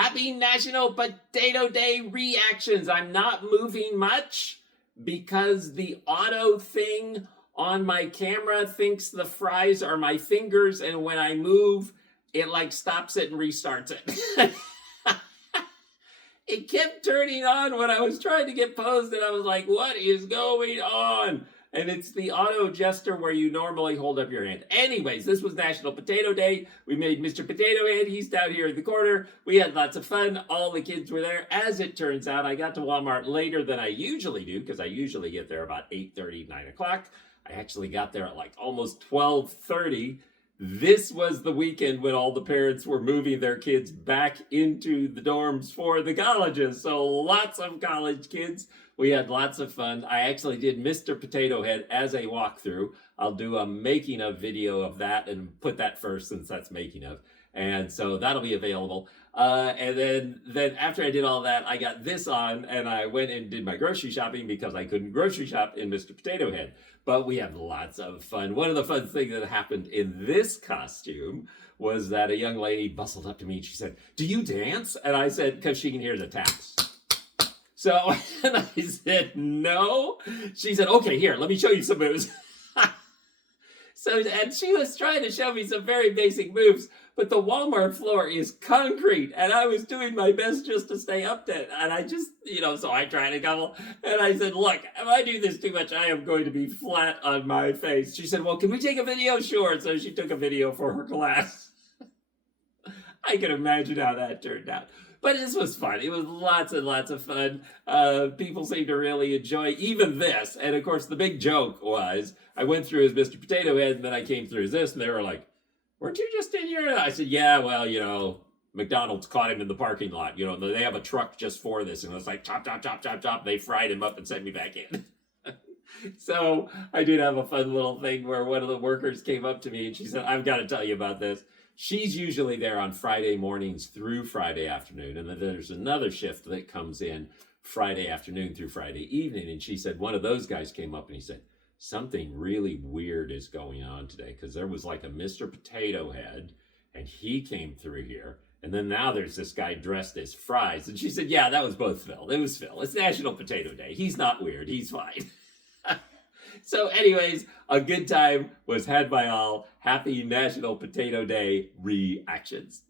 Happy National Potato Day reactions. I'm not moving much because the auto thing on my camera thinks the fries are my fingers, and when I move, it like stops it and restarts it. It kept turning on when I was trying to get posed, and I was like, what is going on? And it's the auto gesture where you normally hold up your hand. Anyways, this was National Potato Day. We made Mr. Potato Head. He's down here in the corner. We had lots of fun. All the kids were there. As it turns out, I got to Walmart later than I usually do because I usually get there about 8:30, 9 o'clock. I actually got there at like almost 12:30. This was the weekend when all the parents were moving their kids back into the dorms for the colleges. So lots of college kids. We had lots of fun. I actually did Mr. Potato Head as a walkthrough. I'll do a making of video of that and put that first since that's making of. And so that'll be available. And then after I did all that, I got this on and I went and did my grocery shopping because I couldn't grocery shop in Mr. Potato Head. But we had lots of fun. One of the fun things that happened in this costume was that a young lady bustled up to me and she said, "Do you dance?" And I said, because she can hear the taps. So, and I said, "No." She said, "Okay, here, let me show you some moves." And she was trying to show me some very basic moves, but the Walmart floor is concrete, and I was doing my best just to stay up to it. And I just, so I tried a couple, and I said, "Look, if I do this too much, I am going to be flat on my face." She said, "Well, can we take a video?" Sure. So she took a video for her class. I can imagine how that turned out. But this was fun. It was lots and lots of fun. People seemed to really enjoy even this. And of course, the big joke was I went through as Mr. Potato Head, and then I came through as this, and they were like, "Weren't you just in here?" And I said, "Yeah, well, McDonald's caught him in the parking lot. They have a truck just for this." And it was like, chop, chop, chop, chop, chop. They fried him up and sent me back in. So I did have a fun little thing where one of the workers came up to me and she said, "I've got to tell you about this." She's usually there on Friday mornings through Friday afternoon. And then there's another shift that comes in Friday afternoon through Friday evening. And she said, one of those guys came up and he said, "Something really weird is going on today." Because there was like a Mr. Potato Head and he came through here. And then now there's this guy dressed as fries. And she said, "Yeah, that was both Phil. It was Phil. It's National Potato Day. He's not weird. He's fine." So anyways, a good time was had by all. Happy National Potato Day reactions.